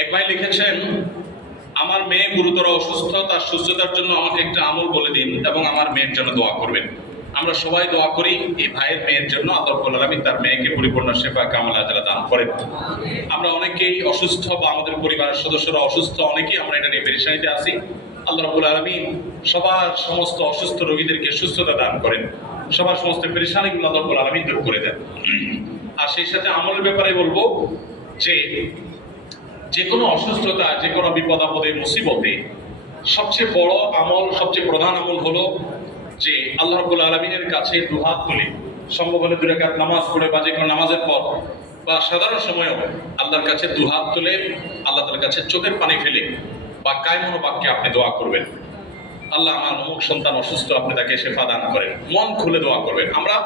এক ভাই লিখেছেন, আমার মেয়ে গুরুতর অসুস্থ, তার সুস্থতার জন্য আমাকে একটা আমল বলে দিন এবং আমার মেয়ের জন্য দোয়া করবেন। আমরা সবাই দোয়া করি এই ভাইয়ের মেয়ের জন্য, আল্লাহ রাব্বুল আলামিন তার মেয়েকে পরিপূর্ণ শেফা কামিলা আজলা দান করেন। আমরা অনেকেই অসুস্থ বা আমাদের পরিবারের সদস্যরা অসুস্থ, অনেকেই আমরা এটা নিয়ে পেরেশানিতে আছি। আল্লাহ রাব্বুল আলামিন সবার সমস্ত অসুস্থ রোগীদেরকে সুস্থতা দান করেন, সবার সমস্ত পেরেশানিগুলো আল্লাহ রাব্বুল আলামিন দূর করে দেন। আর সেই সাথে আমলের ব্যাপারে বলবো যে কোনো অসুস্থতা, যে কোনো বিপদ আপদে, মুসিবতে সবচেয়ে বড় আমল, সবচেয়ে প্রধান আমল হলো যে আল্লাহ রাব্বুল আলামিনের কাছে দুহাত তুলে, সম্ভব হলে 2 রাকাত নামাজ পড়ে বা যে কোনো নামাজের পর বা সাধারণ সময়েও আল্লাহর কাছে দুহাত তুলে আল্লাহ তাআলার কাছে চোখের পানি ফেলে বা কায়মনো বাক্যে আপনি দোয়া করবেন, আল্লাহ আমার অমুক সন্তান অসুস্থ, আপনি তাকে শেফা দান করেন। মন খুলে দোয়া করবেন। আমরা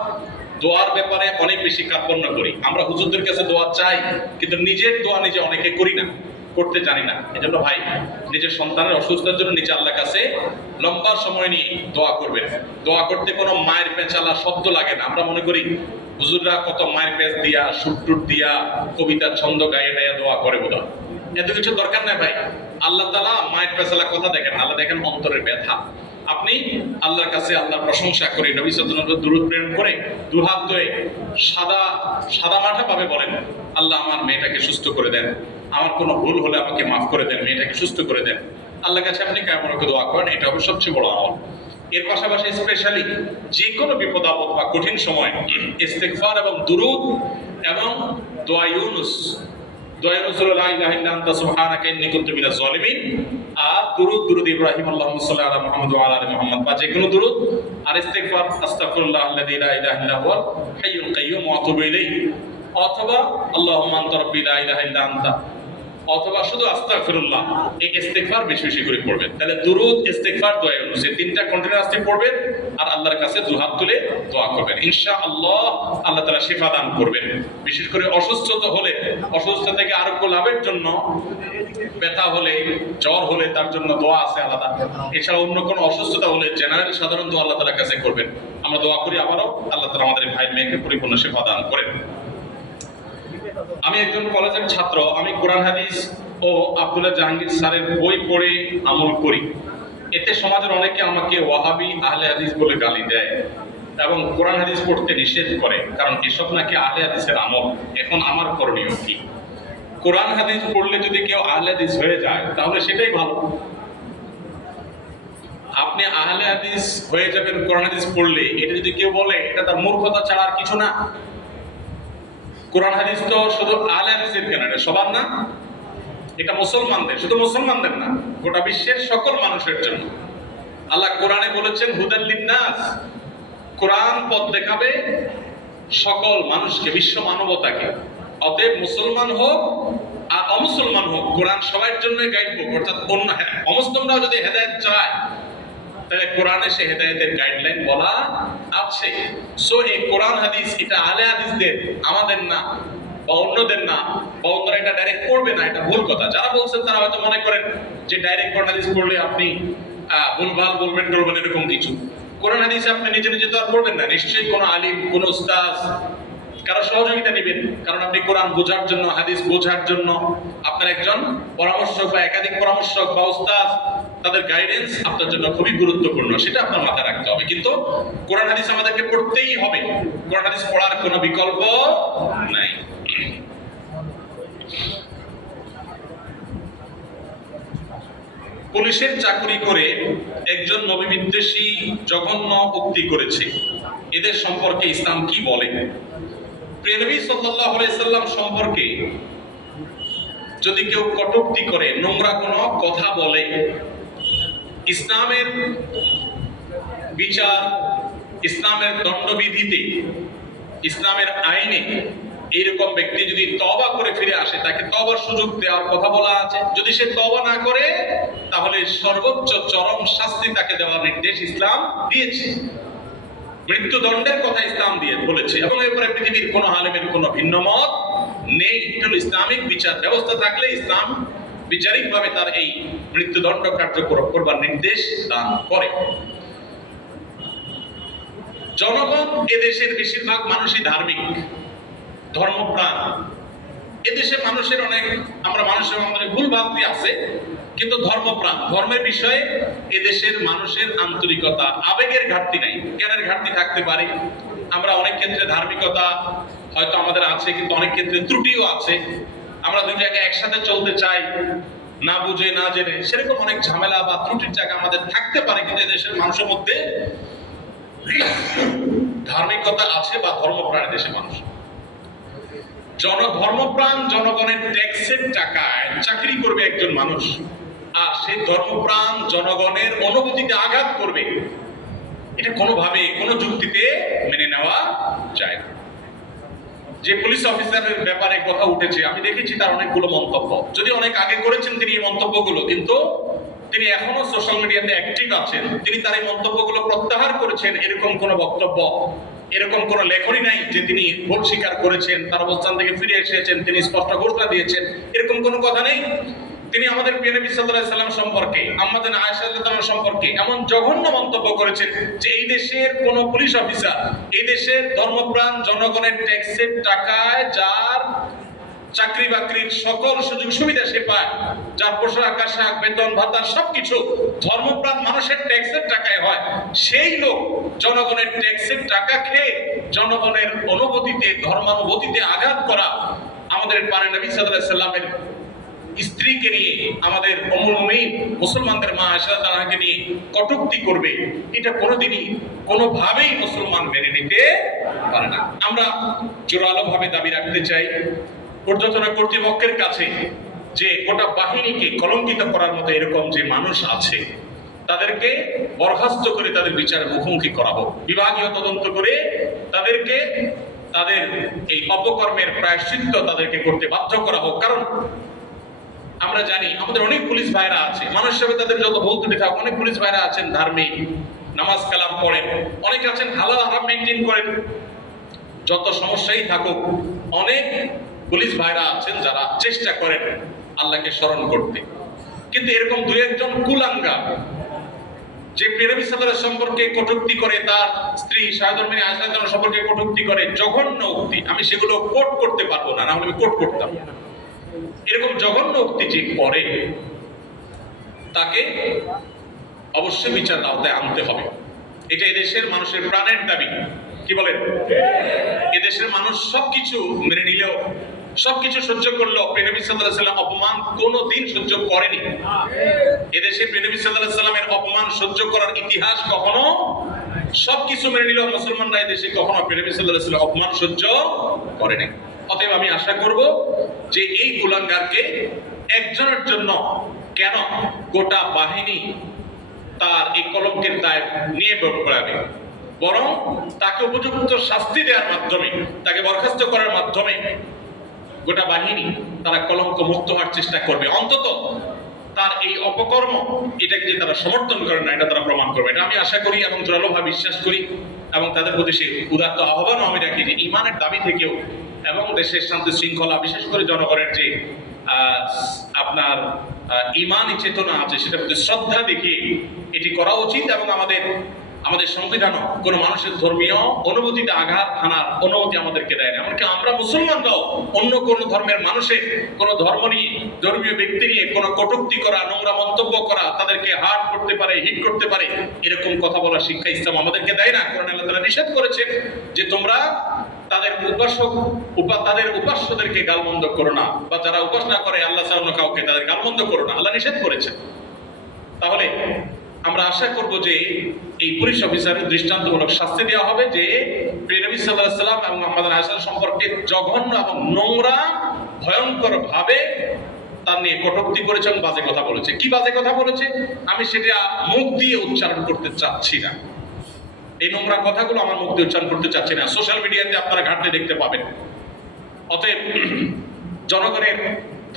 দোয়ার ব্যাপারে অনেক বেশি কার্পণ্য করি, আমরা হুজুরদের কাছে দোয়া চাই, কিন্তু নিজের দোয়া নিজে অনেকে করি না, করতে জানি না। এজন্য ভাই, নিজের সন্তানের অসুস্থতার জন্য নিজে আল্লাহর কাছে লম্বা সময় নিয়ে দোয়া করবেন। দোয়া করতে কোনো মায়ের পেঁচালা শব্দ লাগে না। আমরা মনে করি হুজুররা কত মায়ের পেঁচ দিয়া, সুট দিয়া, কবিতার ছন্দ গায়ে গায়ে দোয়া করে বোধ, এত কিছু দরকার নাই ভাই। আল্লাহ তাআলা মায়ের পেঁচালা কথা দেখেন, আল্লাহ দেখেন অন্তরের ব্যথা। আপনি আল্লাহর কাছে আল্লাহর প্রশংসা করে, নবী সাল্লাল্লাহু আলাইহি ওয়াসাল্লাম দুরূদ প্রেরণ করে দুহাত ধরে সাদা মাঠা ভাবে বলেন, আল্লাহ আমার মেয়েটাকে সুস্থ করে দেন, আমার কোনো ভুল হলে আমাকে মাফ করে দেন, মেয়েটাকে সুস্থ করে দেন। আল্লাহর কাছে আপনি কায়মনকে দোয়া করেন, এটা হবে সবচেয়ে বড় আমল। এর পাশাপাশি স্পেশালি যে কোনো বিপদ আপদ বা কঠিন সময় ইস্তেগফার এবং দুরূদ এবং দোয়া ইউনুস, দোয়া ইউনুস হলো লা ইলাহা ইল্লা আনতা সুবহানাকা ইন্নী কুনতু মিনাজ জালিমিন, আর দুরূদ ইব্রাহিম আল্লাহুম্মা সাল্লি আলা মুহাম্মাদ ওয়া আলা আলি মুহাম্মাদ, বা যে কোনো দুরূদ। আর ইস্তেগফার আস্তাগফিরুল্লাহ আল্লাযী লা ইলাহা ইল্লা হুয়াল হাইয়ুল কাইয়্যুম ওয়া আতুবু ইলাইহি, অথবা আল্লাহুম্মা আনতা রাব্বি লা ইলাহা ইল্লা আনতা, অথবা শুধু আস্তাগফিরুল্লাহ। এই ইস্তেগফার বেশি বেশি করে পড়বেন। তাহলে দুরূদ, ইস্তেগফার, দোয়া ইউনুস, এই তিনটা কন্টিনিউয়াসলি পড়বেন আর আল্লাহর কাছে দুহাত তুলে দোয়া করবেন। ইনশাআল্লাহ আল্লাহ তাআলা শিফা দান করবেন। বিশেষ করে অসুস্থতা হলে, অসুস্থতা থেকে আরোগ্য লাভের জন্য, ব্যথা হলে, জ্বর হলে তার জন্য দোয়া আছে আলাদা। এছাড়া অন্য কোনো অসুস্থতা হলে জেনারেল সাধারণ দোয়া আল্লাহ তাআলার কাছে করবেন। আমরা দোয়া করি আবারও আল্লাহ তাআলা আমাদের ভাই মেয়েকে পরিপূর্ণ শিফা দান করেন। আমি একজন কলেজের ছাত্র, আমি কোরআন হাদিস ও আব্দুল্লাহ জাহাঙ্গীর স্যারের বই পড়ে আমল করি। এতে সমাজের অনেকে আমাকে ওয়াহাবি, আহলে হাদিস বলে গালি দেয় এবং কোরআন হাদিস পড়তে নিষেধ করে, কারণ এসব নাকি আহলে হাদিসের আমল। এখন আমার করণীয় কি? কোরআন হাদিস পড়লে যদি কেউ আহলে হাদিস হয়ে যায় তাহলে সেটাই ভালো। আপনি আহলে হাদিস হয়ে যাবেন কোরআন হাদিস পড়লে, এটা যদি কেউ বলে, এটা তার মূর্খতা ছাড়া আর কিছু না। কোরআন হাদিস তো শুধু আহলে হাদিসের কেন, এটা সবার না, এটা মুসলমানদের, শুধু মুসলমানদের না, গোটা বিশ্বের সকল মানুষের জন্য। আল্লাহ কোরআনে বলেছেন হুদাল লিন্নাস, কোরআন পথ দেখাবে সকল মানুষকে, বিশ্ব মানবতাকে। অতএব মুসলমান হোক আর অমুসলমান হোক, কোরআন সবার জন্য গাইড বুক, অর্থাৎ অন্য অমুসলিমরাও যদি হেদায়েত চায় তাহলে কোরআনে সে হেদায়েতের গাইডলাইন বলা আছে। সো এই কোরআন হাদিস এটা আহলে হাদিসদের, আমাদের না বা অন্যদের না, বা অন্যরা এটা ডাইরেক্ট পড়বে না, এটা ভুল কথা। যারা বলছেন তারা হয়তো মনে করেন যে ডাইরেক্ট কোরআন হাদিস পড়লে আপনি ভুলভাল বলবেন করবেন এরকম কিছু। কোরআন হাদিসে আপনি নিজে নিজে তো আর পড়বেন না, নিশ্চয়ই কোনো আলিম, কোনো উস্তাদ কারো সহযোগিতা নেবেন। কারণ আপনি কোরআন বোঝার জন্য, হাদিস বোঝার জন্য আপনার একজন পরামর্শক বা একাধিক পরামর্শক বা উস্তাদ, তাদের গাইডেন্স আপনার জন্য খুবই গুরুত্বপূর্ণ, সেটা আপনার মাথায় রাখতে হবে। কিন্তু কোরআন হাদিস আমাদেরকে পড়তেই হবে, কোরআন হাদিস পড়ার কোনো বিকল্প নাই। পুলিশের চাকরি করে একজন নবী বিদ্বেষী জঘন্য উক্তি করেছে, এদের সম্পর্কে ইসলাম কি বলে? প্রিয় নবী সাল্লাল্লাহু আলাইহি সাল্লাম সম্পর্কে যদি কেউ কটূক্তি করে, নোংরা কোনো কথা বলে, ইসলামের বিচার, ইসলামের দণ্ডবিধিতে, ইসলামের আইনে এইরকম ব্যক্তি যদি তওবা করে ফিরে আসে, তাকে তওবার সুযোগ দেওয়ার কথা বলা আছে। যদি সে তওবা না করে তাহলে সর্বোচ্চ চরম শাস্তি তাকে দেওয়ার নির্দেশ ইসলাম দিয়েছে। মৃত্যুদণ্ডের কথা ইসলাম দিয়ে বলেছে, এবং এরপরে পৃথিবীর কোনো আলেমের কোনো ভিন্ন মত নেই। এটা ইসলামিক বিচার ব্যবস্থা থাকলে ইসলাম বিচারিকভাবে তার এই মৃত্যুদণ্ড কার্যকর করবার নির্দেশ দান করে। জনগণ, এদেশের বেশিরভাগ মানুষই ধার্মিক, ধর্মপ্রাণ, এদেশে মানুষের আমাদের ভুল ভাবনা আছে, কিন্তু ধর্মপ্রাণ, ধর্মের বিষয়ে এদেশের মানুষের আন্তরিকতা, আবেগের ঘাটতি নাই, জ্ঞানের ঘাটতি থাকতে পারে। আমরা অনেক ক্ষেত্রে ধার্মিকতা হয়তো আমাদের আছে, কিন্তু অনেক ক্ষেত্রে ত্রুটিও আছে। আমরা দুই জায়গায় একসাথে চলতে চাই, না বুঝে না জেনে, সেরকম অনেক ঝামেলা বা ত্রুটির জায়গা আমাদের থাকতে পারে। কিন্তু দেশের মানুষের মধ্যে ধার্মিকতা আছে বা ধর্মপ্রাণ দেশের মানুষ। ধর্মপ্রাণ জনগণের ট্যাক্সের টাকায় চাকরি করবে একজন মানুষ, আর সেই ধর্মপ্রাণ জনগণের অনুভূতিতে আঘাত করবে, এটা কোনোভাবে কোনো যুক্তিতে মেনে নেওয়া যায় না। যে পুলিশ অফিসারের ব্যাপারে কথা উঠেছে, আমি দেখেছি তার অনেকগুলো মন্তব্য, যদি অনেক আগে করেছেন তিনি এই মন্তব্যগুলো, কিন্তু তিনি এখনো সোশ্যাল মিডিয়াতে অ্যাক্টিভ আছেন। তিনি তার এই মন্তব্যগুলো প্রত্যাহার করেছেন। এরকম কোনো বক্তব্য, এরকম কোনো লেখনী নাই যে তিনি ভুল স্বীকার করেছেন, তার অবস্থান থেকে ফিরে এসেছেন, তিনি স্পষ্ট ঘোষণা দিয়েছেন, এরকম কোনো কথা নেই। তিনি আমাদের প্রিয় নবী সাল্লাল্লাহু আলাইহি সাল্লাম সম্পর্কে, আমাদের আয়েশা রাদিয়াল্লাহু আনহা সম্পর্কে এমন জঘন্য মন্তব্য করেছেন যে এই দেশের কোন পুলিশ অফিসার, এই দেশের ধর্মপ্রাণ জনগণের ট্যাক্সের টাকায় যার চাকরি বাকরির সকল সুযোগ সুবিধা সে পায়, যার পোশাক আশাক বেতন ভাতা সবকিছু ধর্মপ্রাণ মানুষের ট্যাক্সের টাকায় হয়, সেই লোক জনগণের ট্যাক্সের টাকা খেয়ে জনগণের অনুভূতিতে, ধর্মানুভূতিতে আঘাত করা, আমাদের প্রিয় নবী সাল্লাল্লাহু আলাইহি সাল্লামের স্ত্রীকে নিয়ে, আমাদের উম্মুল মুমিনিন মুসলমানদের মা আয়েশা রাদিয়াল্লাহু আনহাকে নিয়ে কটূক্তি করবে, এটা কোনোদিনই কোনোভাবেই মুসলমান মেনে নিতে পারে না। আমরা জোরালোভাবে দাবি রাখতে চাই ঊর্ধ্বতন কর্তৃপক্ষের কাছে যে গোটা বাহিনীকে কলঙ্কিত করার মতো এরকম যে মানুষ আছে, তাদেরকে বরখাস্ত করে তাদের বিচারের মুখোমুখি করা হোক, বিভাগীয় তদন্ত করে তাদেরকে তাদের এই অপকর্মের প্রায়শ্চিত্ত তাদেরকে করতে বাধ্য করা হোক। কারণ আমরা জানি আমাদের অনেক পুলিশ ভাইরা আছে, মানুষ হিসেবে তাদের যত ভুল ত্রুটি থাকুক, অনেক পুলিশ ভাইরা আছেন ধার্মিক, নামাজ কালাম পড়েন, অনেক আছেন হালাল হারাম মেনটেন করেন, যত সমস্যাই থাকুক অনেক পুলিশ ভাইরা আছেন যারা চেষ্টা করেন আল্লাহকে স্মরণ করতে। কিন্তু এরকম দুই একজন কুলাঙ্গা যে প্রিয় নবী সাল্লাল্লাহু আলাইহি সম্পর্কে কটূক্তি করে, তার স্ত্রী শাহাদুল আয়েশা রাদিয়াল্লাহু আনহা সম্পর্কে কটূক্তি করে, জঘন্য উক্তি, আমি সেগুলো কোট করতে পারবো না, না হলে আমি কোট করতাম। এরকম জঘন্য উক্তি যে করে তাকে অবশ্যই বিচার আওতায় আনতে হবে। এটা এদেশের মানুষের প্রাণের দাবি। কি বলেন? এদেশের মানুষ সবকিছু মেনে নিলেও, সবকিছু সহ্য করলেও প্রিয় নবী সাল্লাল্লাহু আলাইহি ওয়াসাল্লাম অপমান কোনোদিন সহ্য করেনি। এদেশে প্রিয় নবী সাল্লাল্লাহু আলাইহি ওয়াসাল্লামের অপমান সহ্য করার ইতিহাস কখনো, সবকিছু মেনে নিলেও মুসলমানরা এদেশে কখনো প্রিয় নবী সাল্লাল্লাহু আলাইহি ওয়াসাল্লামের অপমান সহ্য করেনি। অতএব আমি আশা করব যে এই কুলাঙ্গারকে একজনের জন্য কেন গোটা বাহিনী তার এই কলঙ্কের দায় নিয়ে বেড়াবে, বরং তাকে উপযুক্ত শাস্তি দেওয়ার মাধ্যমে, তাকে বরখাস্ত করার মাধ্যমে গোটা বাহিনী তারা কলঙ্ক মুক্ত হওয়ার চেষ্টা করবে। অন্তত তার এই অপকর্ম, এটাকে যে তারা সমর্থন করে না, এটা তারা প্রমাণ করবে। এটা আমি আশা করি এবং দৃঢ়ভাবে বিশ্বাস করি, এবং তাদের প্রতি সেই উদাত্ত আহ্বানও আমি রাখি যে ইমানের দাবি থেকেও এবং দেশের শান্তি শৃঙ্খলা, বিশেষ করে জনগণের যে আপনার ইমানি চেতনা আছে, সেটার প্রতি শ্রদ্ধা দেখিয়ে এটি করা উচিত। এবং আমাদের সংবিধানও কোনো মানুষের ধর্মীয় অনুভূতিতে আঘাত হানার অনুমতি আমাদেরকে দেয় না। এমনকি আমরা মুসলমানরাও অন্য কোন ধর্মের মানুষের কোন ধর্ম নিয়ে, ধর্মীয় ব্যক্তি নিয়ে কোনো কটূক্তি করা, নোংরা মন্তব্য করা, তাদেরকে হার্ট করতে পারে, হিট করতে পারে, এরকম কথা বলার শিক্ষা ইসলাম আমাদেরকে দেয় না। কোরআনে আল্লাহ তাআলা নিষেধ করেছেন যে তোমরা তাদের উপাস্যদেরকে গালমন্দ করো না, বা যারা উপাসনা করে আল্লাহ ছাড়া অন্য কাউকে, তাদের গালমন্দ করো না, আল্লাহ নিষেধ করেছেন। তাহলে আমরা আশা করব যে এই পুলিশ অফিসারের দৃষ্টান্তমূলক শাস্তি দেওয়া হবে, যে প্রিয় নবী সাল্লাল্লাহু আলাইহি ওয়াসাল্লাম এবং আমাদের আয়েশা সম্পর্কে জঘন্য এবং নোংরা ভয়ঙ্কর ভাবে তার নিয়ে কটূক্তি করেছেন, বাজে কথা বলেছে। কি বাজে কথা বলেছে আমি সেটা মুখ দিয়ে উচ্চারণ করতে চাচ্ছি না, এই নোংরা কথাগুলো আমার মুখ দিয়ে উচ্চারণ করতে চাচ্ছি না, সোশ্যাল মিডিয়াতে আপনারা ঘাটলে দেখতে পাবেন। অতএব জনগণের,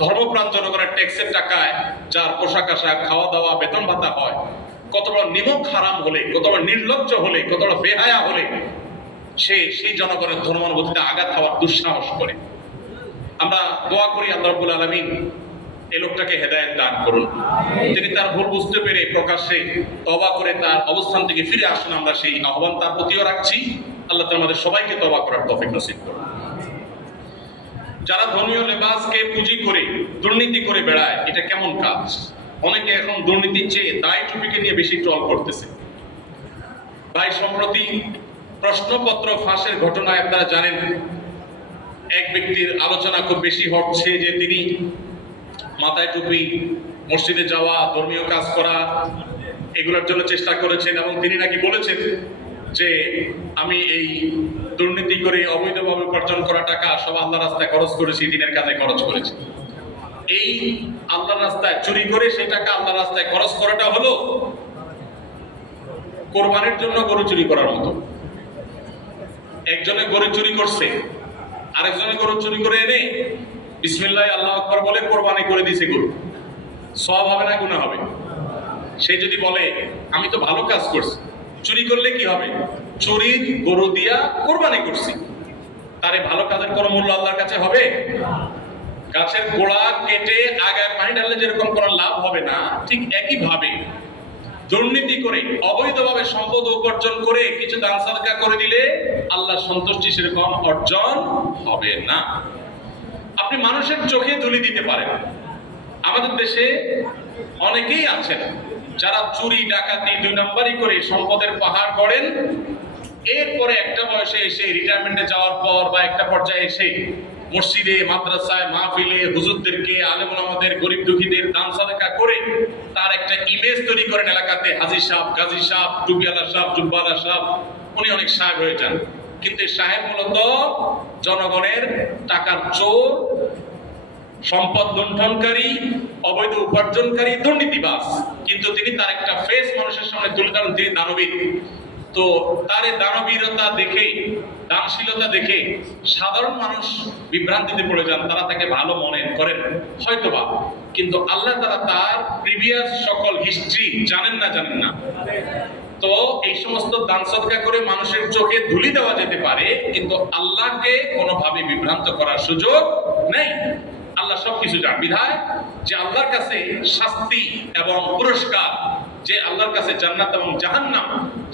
ধর্মপ্রাণ জনগণের ট্যাক্সের টাকায় যার পোশাক আশাক, খাওয়া দাওয়া, বেতন ভাতা হয়, কত বড় নিমক হারাম হলে, কত বড় নির্লজ্জ হলে, কত বড় বেহায়া হলে সেই জনগণের ধর্মানুভূতিতে আঘাত হওয়ার দুঃসাহস করে। আমরা দোয়া করি আল্লাহ রাব্বুল আলামিন এই লোকটাকে হেদায়েত দান করুন, তিনি তার ভুল বুঝতে পেরে প্রকাশ্যে তওবা করে তার অবস্থান থেকে ফিরে আসুন। আমরা সেই আহ্বান তার প্রতিও রাখছি। আল্লাহ তাআলা আমাদের সবাইকে তওবা করার তৌফিক নসিব করুন। যারা ধর্মীয় লেবাসকে পুঁজি করে দুর্নীতি করে বেড়ায়, এটা কেমন কাজ? অনেকে এখন দুর্নীতির চেয়ে দায় টুপিকে নিয়ে বেশি ট্রল করতেছে। ভাই, সম্প্রতি প্রশ্নপত্র ফাঁসের ঘটনায় আপনারা জানেন, এক ব্যক্তির আলোচনা খুব বেশি হচ্ছে যে তিনি মাথায় টুপি, মসজিদে যাওয়া, ধর্মীয় কাজ করা, এগুলোর জন্য চেষ্টা করেছেন এবং তিনি নাকি বলেছেন যে আমি এই দুর্নীতি করে অবৈধভাবে উপার্জন করা টাকা সব আল্লাহর রাস্তায় খরচ করেছি, দিনের কাজে খরচ করেছি। এই আল্লাহর রাস্তায় চুরি করে সেই টাকা আল্লাহর রাস্তায় খরচ করাটা হলো কোরবানির জন্য গরু চুরি করার মতো। একজনে গরু চুরি করছে, আরেকজনে গরু চুরি করে এনে বিসমিল্লাহ আল্লাহু আকবার বলে কোরবানি করে দিয়েছে গরু। সওয়াব হবে না গুনাহ হবে? সে যদি বলে আমি তো ভালো কাজ করছি, চুরি করলে কি হবে? চুরি গরু দিয়া কোরবানি করছি, তারে ভালো কাজের কোনো মূল্য আল্লাহর কাছে হবে? গাছের গোড়া কেটে আগায় পানি ঢাললে যেরকম কোনো লাভ হবে না, ঠিক একই ভাবে দুর্নীতি করে অবৈধভাবে সম্পদ উপার্জন করে কিছু দান সাদকা করে দিলে আল্লাহর সন্তুষ্টি সেরকম অর্জন হবে না। আপনি মানুষের চোখে ধুলি দিতে পারেন। আমাদের দেশে অনেকেই আছেন যারা চুরি ডাকাতি 2 নম্বরই করে সম্পদের পাহাড় গড়েন। এরপরে একটা বয়সে এসে রিটায়ারমেন্টে যাওয়ার পর বা একটা পর্যায়ে এসে মসজিদে, মাদ্রাসায়, মাহফিলে হুজুরদেরকে, আলেম ওলামাদের, গরিব দুঃখীদের দান সাদকা করে তার একটা ইমেজ তৈরি করেন এলাকাতে। হাজী সাহেব, গাজী সাহেব, টুপিওয়ালা সাহেব, জুব্বাওয়ালা সাহেব, উনি অনেক সাহেব হয়ে যান। কিন্তু এই সাহেব মূলত জনগণের টাকার চোর, সম্পদ লুণ্ঠনকারী, অবৈধ উপার্জনকারী, দুর্নীতিবাজ। কিন্তু তিনি তার একটা ফেস মানুষের সামনে তুলে ধরেন, তিনি দানবীর। তো তার এই দানবীরতা দেখে, দানশীলতা দেখে সাধারণ মানুষ বিভ্রান্তিতে পড়ে যান, তারা তাকে ভালো মনে করেন হয়তোবা, কিন্তু আল্লাহ তাআলা তার প্রিভিয়াস সকল হিস্ট্রি জানেন না। তো এই সমস্ত দান সদকা করে মানুষের চোখে ধুলি দেওয়া যেতে পারে, কিন্তু আল্লাহকে কোনোভাবে বিভ্রান্ত করার সুযোগ নেই। আল্লাহ সবকিছু জানেন বিধায় যে আল্লাহর কাছে শাস্তি এবং পুরস্কার, যে আল্লাহর কাছে জান্নাত এবং জাহান্নাম,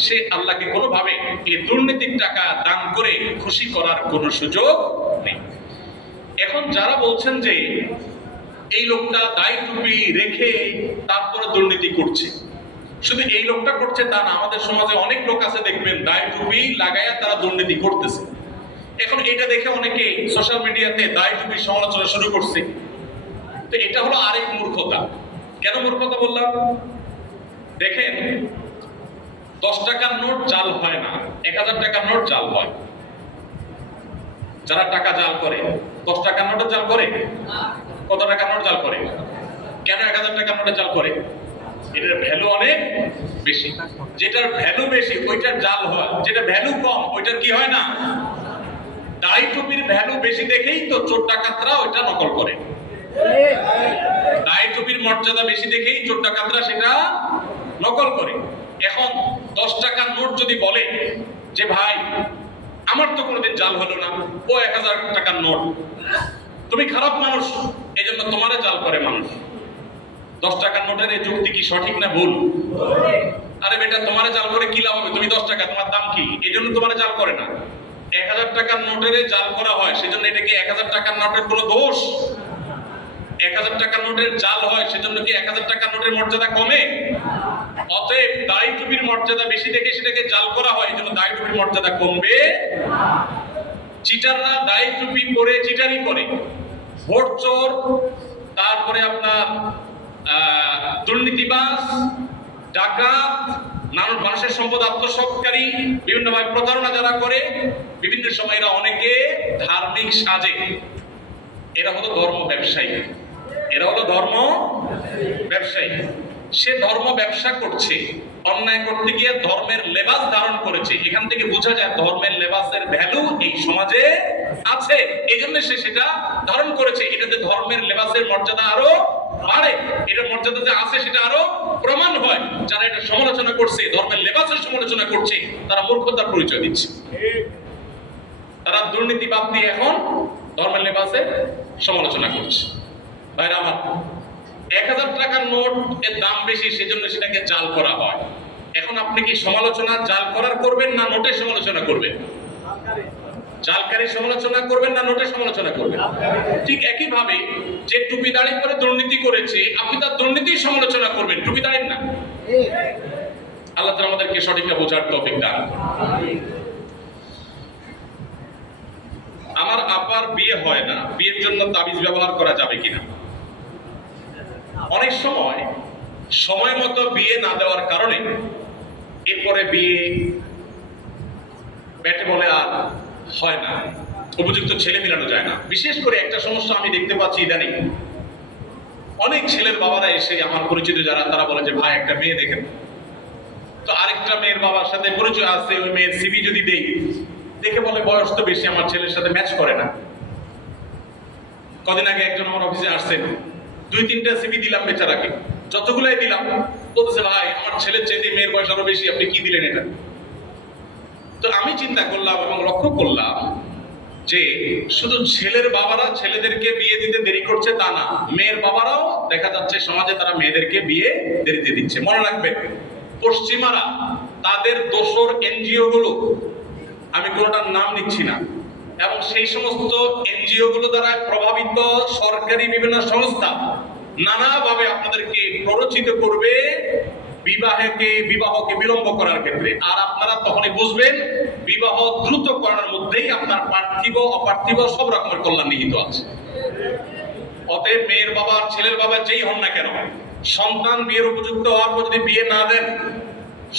সে আল্লাহকে কোনোভাবে এই দুর্নীতির টাকা দান করে খুশি করার কোনো সুযোগ নেই। এখন যারা বলছেন যে এই লোকটা দায় টুপি রেখে তারপরে দুর্নীতি করছে, শুধু এই লোকটা করছে তা না, আমাদের সমাজে অনেক লোক আছে দেখবেন দায় টুপি লাগাইয়া তারা দুর্নীতি করতেছে। এখন এটা দেখে অনেকে সোশ্যাল মিডিয়াতে দায় টুপির সমালোচনা শুরু করছে। তো এটা হলো আরেক মূর্খতা। কেন মূর্খতা বললাম? দেখেন, 10 টাকার নোট জাল হয় না, 1000 টাকার নোট জাল হয়। যারা টাকা জাল করে 10 টাকার নোট জাল করে, কত টাকার নোট জাল করে? কেন 1000 টাকার নোটে জাল করে? এটার ভ্যালু অনেক বেশি। যেটার ভ্যালু বেশি ওইটার জাল হয়, যেটা ভ্যালু কম ওইটার কি হয় না। দায় টুপির ভ্যালু বেশি দেখেই তো চোর ডাকাতরা ওইটা নকল করে। দায় টুপির মর্যাদা বেশি দেখেই চোর ডাকাতরা সেটা নকল করে। এখন 10 টাকার নোট যদি বলে যে ভাই আমার তো কোনোদিন জাল হলো না, ও 1000 টাকার নোট, তুমি খারাপ মানুষ, এই জন্য তোমারে জাল করে মানুষ। 10 টাকার নোটের এই যুক্তি কি সঠিক না ভুল? আরে বেটা, তোমারে জাল করে কি লাভ হবে? তুমি 10 টাকা, তোমার দাম কি? এই জন্য তোমারে জাল করে না। 1000 টাকার নোটের জাল করা হয়, সেজন্য এটা কি 1000 টাকার নোটের কোনো দোষ? 1000 টাকার নোটের জাল হয়, সেজন্য কি 1000 টাকার নোটের মর্যাদা কমে? অতএব দায় টুপির মর্যাদা বেশি দেখে সেটাকে জাল করা হয়, এই জন্য দায় টুপির মর্যাদা কমবে। চিটাররা দায় টুপি পরে চিটারি করে, ভোট চোর, তারপরে আপনার দুর্নীতিবাজ, ডাকাত, মানুষের সম্পদ আত্মসাৎকারী, বিভিন্নভাবে প্রতারণা যারা করে, বিভিন্ন সময় এরা অনেকে ধার্মিক সাজে। এরা হলো ধর্ম ব্যবসায়ী। এরা হলো ধর্ম ব্যবসায়ী। সে ধর্ম ব্যবসা করছে, অন্যায় করতে গিয়ে ধর্মের লেবাস ধারণ করেছে। এখান থেকে বোঝা যায় ধর্মের লেবাসের ভ্যালু এই সমাজে আছে, এই জন্য সে সেটা ধারণ করেছে। এটাতে ধর্মের লেবাসের মর্যাদা আরো বাড়ে, এটার মর্যাদা যে আছে সেটা আরো প্রমাণ হয়। যারা এটা সমালোচনা করছে, ধর্মের লেবাসের সমালোচনা করছে, তারা মূর্খতার পরিচয় দিচ্ছে। তারা দুর্নীতি বাদ দিয়ে এখন ধর্মের লেবাসের সমালোচনা করছে। ভাইরা আমার, 1000 টাকার নোট এর দাম বেশি, সেজন্য সেটাকে জাল করা হয়। এখন আপনি কি সমালোচনা জাল করার করবেন না নোটের সমালোচনা করবেন? জালকারী সমালোচনা করবেন না নোটের সমালোচনা করবেন? ঠিক একই ভাবে যে টুপি দাড়ি করে দুর্নীতি করেছে আপনি তার দুর্নীতির সমালোচনা করবেন, টুপি দাড়ির না। আল্লাহ তাআলা আমাদেরকে সঠিকটা বোঝার তৌফিক দান। আমার আপার বিয়ে হয় না, বিয়ের জন্য তাবিজ ব্যবহার করা যাবে কিনা? অনেক সময় সময় মতো বিয়ে না দেওয়ার কারণে এরপরে বিয়ে ব্যাটে বলে আর হয় না, উপযুক্ত ছেলে মিলানো যায় না। বিশেষ করে একটা সমস্যা আমি দেখতে পাচ্ছি ইদানিং, অনেক ছেলের বাবারা এসে আমার পরিচিত যারা তারা বলে যে ভাই একটা মেয়ে দেখেন। তো আরেকটা মেয়ের বাবার সাথে পরিচয় আছে, ওই মেয়ের সিভি যদি দেই, দেখে বলে বয়স তো বেশি, আমার ছেলের সাথে ম্যাচ করে না। কদিন আগে একজন আমার অফিসে আসছেন, 2-3টা সিভি দিলাম বেচারাকে, যতগুলাই দিলাম বলতেছে ভাই আমার ছেলের চেয়ে মেয়ের বয়স আরো বেশি, আপনি কি দিলেন এটা? তো আমি চিন্তা করলাম এবং লক্ষ্য করলাম যে শুধু ছেলের বাবারা ছেলেদেরকে বিয়ে দিতে দেরি করছে তা না, মেয়ের বাবারাও দেখা যাচ্ছে সমাজে তারা মেয়েদেরকে বিয়ে দেরিতে দিচ্ছে। মনে রাখবেন, পশ্চিমারা তাদের দোসর এনজিও গুলো, আমি কোনোটার নাম নিচ্ছি না, এবং সেই সমস্ত এনজিও গুলো দ্বারা প্রভাবিত সরকারি বিভিন্ন সংস্থা নানাভাবে আপনাদেরকে প্ররোচিত করবে বিবাহকে বিলম্ব করার ক্ষেত্রে। আর আপনারা তখনই বুঝবেন বিবাহ দ্রুত করার মধ্যেই আপনার পার্থিব অপার্থিব সব রকমের কল্যাণ নিহিত আছে। অতএব মেয়ের বাবা আর ছেলের বাবা যেই হন না কেন, সন্তান বিয়ের উপযুক্ত হওয়ার পর যদি বিয়ে না দেন,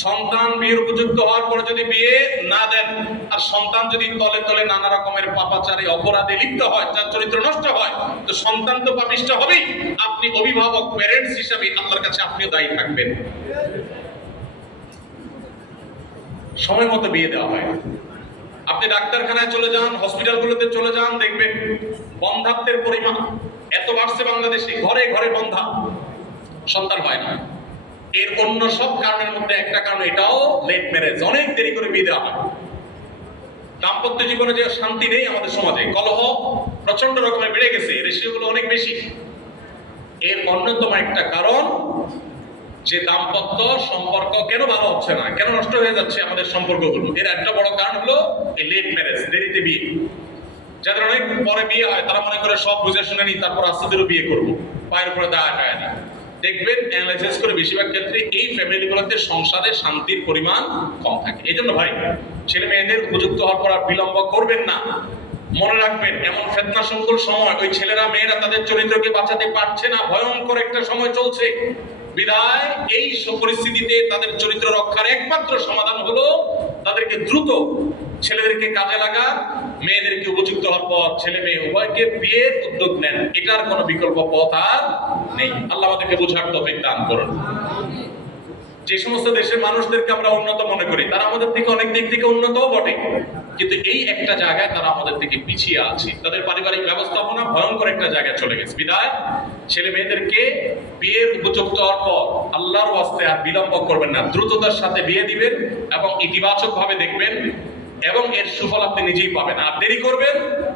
সন্তান বিয়ের উপযুক্ত হওয়ার পর যদি বিয়ে না দেন, আর সন্তান যদি তলে তলে নানা রকমের পাপাচারে অপরাধে লিপ্ত হয়, তার চরিত্র নষ্ট হয়, তো সন্তান তো পাপিষ্ট হবেই। আপনি অভিভাবক প্যারেন্টস হিসাবে আল্লাহর কাছে আপনিও দায়ী থাকবেন। সময় মতো বিয়ে দেওয়া হয়। আপনি ডাক্তারখানায় চলে যান, হসপিটালগুলোতে চলে যান, দেখবেন বন্ধাত্বের পরিমাণ এত বাড়ছে বাংলাদেশে, ঘরে ঘরে বন্ধা, সন্তান হয় না। এর অন্য সব কারণের মধ্যে একটা কারণ এটাও লেট ম্যারেজ, অনেক দেরি করে বিয়ে দেওয়া হয়। দাম্পত্য জীবনে যে শান্তি নেই আমাদের সমাজে, কলহ প্রচন্ড রকমের বেড়ে গেছে, রেশিওগুলো অনেক বেশি। এর অন্যতম একটা কারণ যে দাম্পত্য সম্পর্ক কেন ভালো হচ্ছে না, কেন নষ্ট হয়ে যাচ্ছে আমাদের সম্পর্কগুলো, এর একটা বড় কারণ হলো এই লেট ম্যারেজ, দেরিতে বিয়ে। যাদের অনেক পরে বিয়ে হয় তারা মনে করে সব বুঝে শুনে নি, তারপর আস্তে ধীরে বিয়ে করবো, পায়ের উপরে দাঁড়া পায় নি। দেখবেন অ্যানালাইসিস করে বেশিরভাগ ক্ষেত্রে এই ফ্যামিলিগুলোতে সংসারে শান্তির পরিমাণ কম থাকে। এই জন্য ভাই, ছেলে মেয়েদের উপযুক্ত হওয়ার পর বিলম্ব করবেন না। মনে রাখবেন, এমন ফেতনা সংকুল সময়, ওই ছেলেরা মেয়েরা তাদের চরিত্রকে বাঁচাতে পারছে না, ভয়ঙ্কর একটা সময় চলছে। বিদায় এই পরিস্থিতিতে তাদের চরিত্র রক্ষার একমাত্র সমাধান হলো তাদেরকে দ্রুত ছেলেদেরকে কাজে লাগা, মেয়েদেরকে উপযুক্ত হওয়ার পর ছেলে মেয়ে উভয়কে বিয়ের উদ্যোগ নেন। এটার কোনো বিকল্প পথ আর নেই। আল্লাহ আমাদেরকে বোঝার তৌফিক দান করুন। যে সমস্ত দেশের মানুষদেরকে আমরা উন্নত মনে করি, তারা আমাদের থেকে অনেক দিক থেকে উন্নতও বটে, কিন্তু এই একটা জায়গায় তারা আমাদের থেকে পিছিয়ে আছে। তাদের পারিবারিক ব্যবস্থাপনা ভয়ঙ্কর একটা জায়গায় চলে গেছে। বিদায় ছেলে মেয়েদেরকে বিয়ের উপযুক্ত হওয়ার পর আল্লাহর ওয়াস্তে আর বিলম্ব করবেন না, দ্রুততার সাথে বিয়ে দিবেন এবং ইতিবাচক ভাবে দেখবেন, এবং এর সুফল আপনি নিজেই পাবেন। আর দেরি করবেন,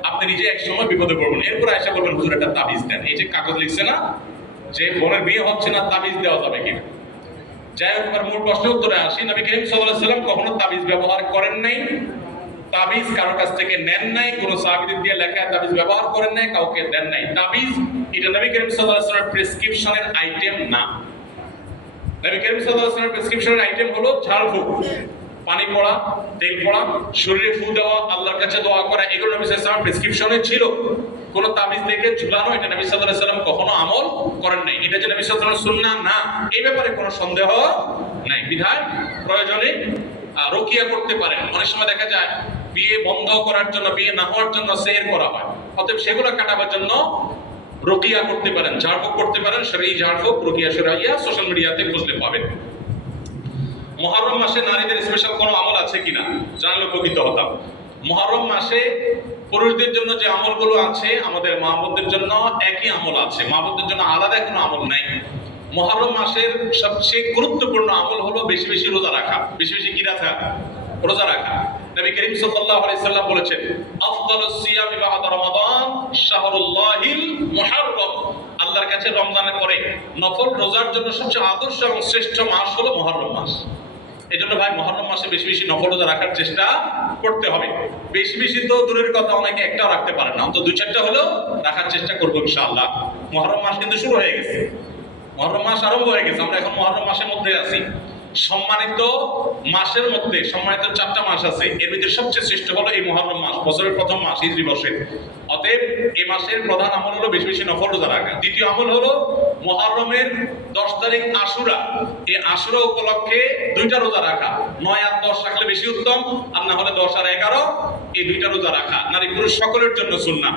আপনি নিজে এক সময় বিপদে পড়বেন। এরপর আশা করবেন হুজুর একটা তাবিজ দেন। এই যে কাগজ লিখছে না যে বোনের বিয়ে হচ্ছে না, তাবিজ দেওয়া যাবে কিনা। যাই হোক, মূল প্রশ্নের উত্তরে আসি। নবী করিম সাল্লাল্লাহু আলাইহি ওয়াসাল্লাম কখনো তাবিজ ব্যবহার করেন নাই, তাবিজ কারোর কাছ থেকে নেন নাই, কোন সাহাবীদের দিয়ে লেখা তাবিজ ব্যবহার করেন নাই, কাউকে দেন নাই। তাবিজ এটা নবী করিম সাল্লাল্লাহু আলাইহি ওয়াসাল্লামের প্রেসক্রিপশনের আইটেম না। নবী করিম সাল্লাল্লাহু আলাইহি ওয়াসাল্লামের প্রেসক্রিপশনের আইটেম হলো ঝাড়ফুঁক, পানি পড়া, তেল পড়া, শরীরে ফু দেওয়া, আল্লাহর কাছে দোয়া করা, এগুলো নবী সাল্লাল্লাহু আলাইহি ওয়াসাল্লামের প্রেসক্রিপশনে ছিল। কোন তাবিজ দেখে ঝুলানো এটা নবী সাল্লাল্লাহু আলাইহি ওয়াসাল্লাম কখনো আমল করেন নাই। এটা যে নবী সাল্লাল্লাহু আলাইহি ওয়াসাল্লামের সুন্নাহ না, এই ব্যাপারে কোনো সন্দেহ নাই। বিধায় প্রয়োজনে রুকিয়া করতে পারেন। অনেক সময় দেখা যায় বিয়ে বন্ধ করার জন্য, বিয়ে না হওয়ার জন্য সেহর করা হয়, অতএব সেগুলো কাটাবার জন্য রুকিয়া করতে পারেন, ঝাড়ফুঁক করতে পারেন। শরঈ ঝাড়ফুঁক, রুকিয়া শরঈয়া সোশ্যাল মিডিয়াতে খুঁজলে পাবেন। মুহররম মাসে নারীদের স্পেশাল কোনো আমল আছে কিনা জানলে উপকৃত হতাম। মুহররম মাসে পুরুষদের জন্য যে আমলগুলো আছে, আমাদের মা বোনদের জন্য একই আমল আছে, মা বোনদের জন্য আলাদা কোনো আমল নাই। মুহররম মাসের সবচেয়ে গুরুত্বপূর্ণ আমল হলো বেশি বেশি রোজা রাখা। বেশি বেশি কি রাখা? রোজা রাখা। নবী করিম সাল্লাল্লাহু আলাইহি সাল্লাম বলেছেন, আফদালুস সিয়ামি বা'দা রমাদান শাহরুল্লাহিল মুহররম। আল্লাহর কাছে রমজানের পরে নফল রোজার জন্য সবচেয়ে আদর্শ এবং শ্রেষ্ঠ মাস হলো মুহররম মাস। এই জন্য ভাই মুহররম মাসে বেশি বেশি নফল রোজা রাখার চেষ্টা করতে হবে। বেশি বেশি তো দূরের কথা, অনেকে একটাও রাখতে পারে না, অন্তত 2-4টা হলেও রাখার চেষ্টা করবো ইনশাআল্লাহ। মুহররম মাস কিন্তু শুরু হয়ে গেছে, মুহররম মাস আরম্ভ হয়ে গেছে, আমরা এখন মুহররম মাসের মধ্যে আছি। সম্মানিত মাসের মধ্যে সম্মানিত 4টা মাস আছে, এর ভিতরে সবচেয়ে শ্রেষ্ঠ হলো এই মুহররম মাস, বছরের প্রথম মাস, হিজরি বর্ষের। অতএব এই মাসের প্রধান আমল হলো বেশি বেশি নফল রোজা রাখা। দ্বিতীয় আমল হলো মুহররমের 10 তারিখ আশুরা, এই আশুরা উপলক্ষে 2টা রোজা রাখা। 9 আর 10 রাখলে বেশি উত্তম, আর না হলে 10 আর 11 এই 2টা রোজা রাখা নারী পুরুষ সকলের জন্য সুন্নাহ।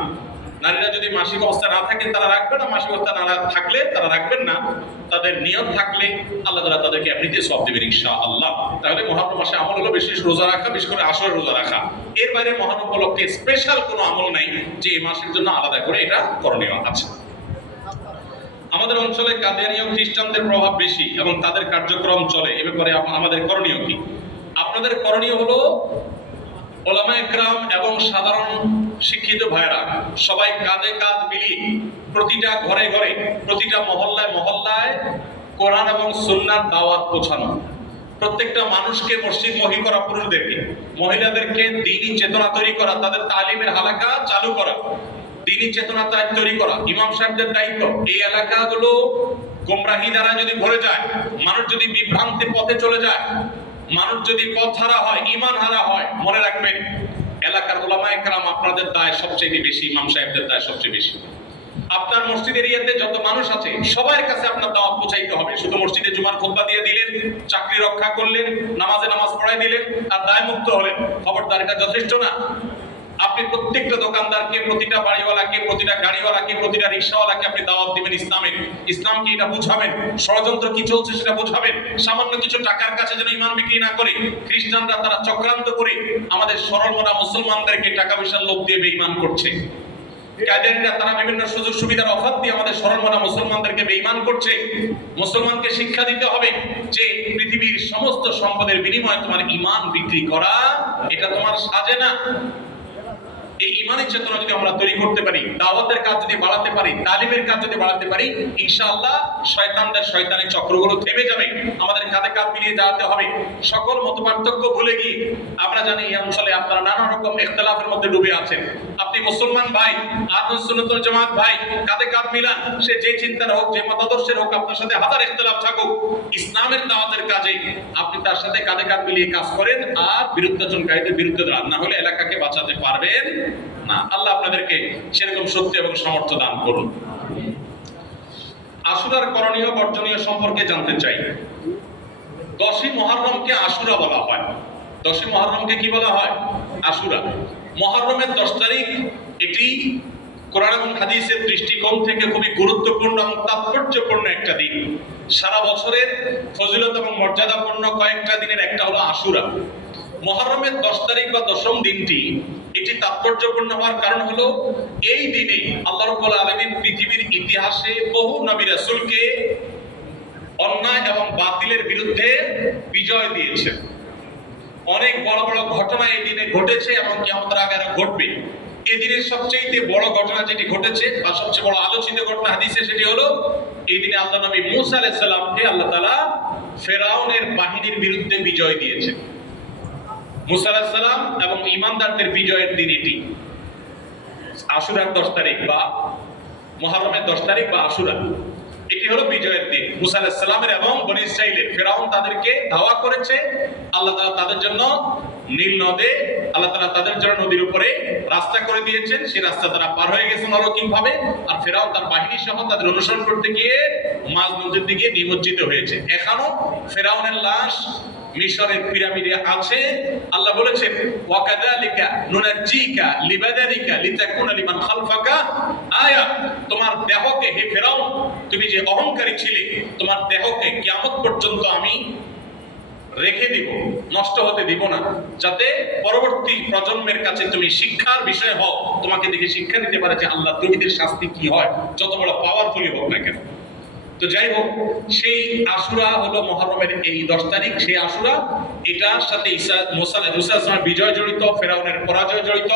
নারীরা যদি মাসিক অবস্থা না থাকেন তারা রাখবেন না, মাসিক অবস্থা না থাকলে তারা রাখবেন না। তাদের নিয়ত থাকলে আল্লাহ তাআলা তাদেরকে এমনিতে সওয়াব দিবেন ইনশাআল্লাহ। তাহলে মুহররম মাসে আমল হলো বেশি রোজা রাখা, বিশেষ করে আশুরার রোজা রাখা। এর বাইরে মুহররম উপলক্ষে স্পেশাল কোনো আমল নাই যে এই মাসের জন্য আলাদা করে এটা করণীয় আছে। আমাদের অঞ্চলে কাদিয়ানীয় খ্রিস্টানদের প্রভাব বেশি এবং তাদের কার্যক্রম চলে, এ ব্যাপারে আমাদের করণীয় কি? আপনাদের করণীয় হলো ওলামা একরাম এবং সাধারণ শিক্ষিত ভাইরা সবাই কাঁধে কাঁধ মিলিয়ে প্রতিটা ঘরে ঘরে, প্রতিটা মহল্লায় মহল্লায় কোরআন এবং সুন্নাহর দাওয়াত পৌঁছানো। প্রত্যেকটা মানুষকে মসজিদমুখী করা, পুরুষদেরকে, মহিলাদেরকে দ্বীনি চেতনা তৈরি করা, তাদের তালিমের হালাকা চালু করা, দ্বীনি চেতনা তৈরি করা ইমাম সাহেবদের দায়িত্ব। এই এলাকাগুলো গোমরাহি দ্বারা যদি ভরে যায়, মানুষ যদি বিভ্রান্তির পথে চলে যায়, মানুষ যদি পথ হারা হয়, ঈমান হারা হয়, মনে রাখবেন এলাকার উলামা একরাম আপনাদের দায় সবচেয়ে বেশি, ইমাম সাহেবদের দায় সবচেয়ে বেশি। আপনার মসজিদ এরিয়াতে যত মানুষ আছে সবার কাছে আপনার দাওয়াত পৌঁছাইতে হবে। শুধু মসজিদে জুমার খুতবা দিয়ে দিলেন, চাকরি রক্ষা করলেন, নামাজে নামাজ পড়াই দিলেন আর দায় মুক্ত হলেন, খবরদার, এটা যথেষ্ট না। আপনি প্রত্যেকটা দোকানদারকে, প্রতিটা বাড়িওয়ালাকে, প্রতিটা গাড়িওয়ালাকে, প্রতিটা রিক্সাওয়ালাকে আপনি দাওয়াত দিবেন ইসলামের। ইসলামকে এটা বুঝাবেন, ষড়যন্ত্র কি চলছে সেটা বুঝাবেন। সামান্য কিছু টাকার কাছে যেন ঈমান বিক্রি না করে। খ্রিস্টানরা তারা চক্রান্ত করে আমাদের সরল মনা মুসলমানদেরকে টাকা পয়সার লোভ দিয়ে বেঈমান করছে। কাদিয়ানীরা তারা বিভিন্ন সুযোগ সুবিধার অফার দিয়ে আমাদের সরল মনা মুসলমানদেরকে বেঈমান করছে। মুসলমানকে শিক্ষা দিতে হবে যে পৃথিবীর সমস্ত সম্পদের বিনিময়ে তোমার ঈমান বিক্রি করা এটা তোমার সাজে না। এই ঈমানের চেতনা যদি আমরা তৈরি করতে পারি, দাওয়াতের কাজ যদি বাড়াতে পারি, তালিমের কাজ যদি বাড়াতে পারি, ইনশাআল্লাহ শয়তানদের শয়তানি চক্রগুলো থেমে যাবে। আমাদের কাঁধে কাঁধ মিলিয়ে যাওয়াতে হবে। সকল মতপার্থক্য ভুলে গিয়ে, আমরা জানি এই অঞ্চলে আপনারা নানা রকম ইখতিলাফের মধ্যে ডুবে আছেন। আপনি মুসলমান ভাই, আহলুস সুন্নাত ওয়াল জামাত ভাই, কাঁধে কাঁধ মিলান। সে যে চিন্তার হোক, যে মতাদর্শের হোক, আপনার সাথে হাজার ইখতিলাফ থাকুক, ইসলামের দাওয়াতের কাজে আপনি তার সাথে কাঁধে কাঁধ মিলিয়ে কাজ করেন আর বিরুদ্ধাচরণকারীদের বিরুদ্ধে দাঁড়ান, না হলে এলাকাকে বাঁচাতে পারবেন না। আল্লাহ আপনাদেরকে সেরকম শক্তি এবং সামর্থ্য দান করুন। আশুরার করণীয় বর্জনীয় সম্পর্কে জানতে চাই। 10ই মুহররমকে আশুরা বলা হয়। 10ই মুহররমকে কি বলা হয়? আশুরা। মুহররমের 10 তারিখ এটি কোরআন এবং হাদিসের দৃষ্টিকোণ থেকে খুবই গুরুত্বপূর্ণ এবং তাৎপর্যপূর্ণ একটা দিন। সারা বছরের ফজিলত এবং মর্যাদাপূর্ণ কয়েকটা দিনের একটা হলো আশুরা। মুহররমের 10 তারিখ বা 10ম দিনটি এটি তাৎপর্যপূর্ণ হওয়ার কারণ হলো এই দিনে আল্লাহ রাব্বুল আলামিন পৃথিবীর ইতিহাসে বহু নবী রাসূলকে অন্যায় এবং বাতিলের বিরুদ্ধে বিজয় দিয়েছেন। অনেক বড় বড় ঘটনা এই দিনে ঘটেছে এবং কিয়ামতের আগে আরো ঘটবে। এই দিনের সবচেয়ে বড় ঘটনা যেটি ঘটেছে বা সবচেয়ে বড় আলোচিত ঘটনা হাদিসে, সেটি হলো এই দিনে আল্লাহ নবী মূসা আলাইহিস সালামকে আল্লাহ তাআলা ফেরাউনের বাহিনীর বিরুদ্ধে বিজয় দিয়েছেন। মূসা আলাইহিস সালাম এবং ঈমানদারদের বিজয়ের দিন এটি। আশুরার 10 তারিখ বা মুহররমের 10 তারিখ বা আশুরা, এটি হলো বিজয়ের দিন মূসা আলাইহিস সালামের এবং বনী ইসরাঈলের। ফেরাউন তাদেরকে ধাওয়া করেছে, আল্লাহ তাআলা তাদের জন্য নীল নদে আল্লাহ তাআলা তাদের জন্য নদীর উপরে রাস্তা করে দিয়েছেন। সেই রাস্তা তারা পার হয়ে গেছেন অলৌকিকভাবে। আর ফেরাউন তার বাহিনী সহ তাদের অনুসরণ করতে গিয়ে মাঝ নদীর দিকে নিমজ্জিত হয়েছে। এখনো ফেরাউনের লাশ মিশরের পিরামিডে আছে। আল্লাহ বলেছেন ওয়াকাযালিকা নুনাজ্জিকা লিবাদানিকা লিতাকুনা লিমান খালফাকা আয়া। তোমার দেহকে, হে ফেরাউন, তুমি যে অহংকারী ছিলে, তোমার দেহকে কিয়ামত পর্যন্ত আমি রেখে দিব, নষ্ট হতে দিব না, যাতে পরবর্তী প্রজন্মের কাছে তুমি শিক্ষার বিষয় হও, তোমাকে দেখে শিক্ষা নিতে পারে যে আল্লাহ দ্রোহীদের শাস্তি কি হয়, যত বড় পাওয়ারফুলি হোক না কেন। তো যাই হোক, সেই আশুরা হলো মুহররমের এই 10 তারিখ। সেই আশুরা, এটার সাথে মূসা আলাইহিস সালামের বিজয় জড়িত, ফেরাউনের পরাজয় জড়িত,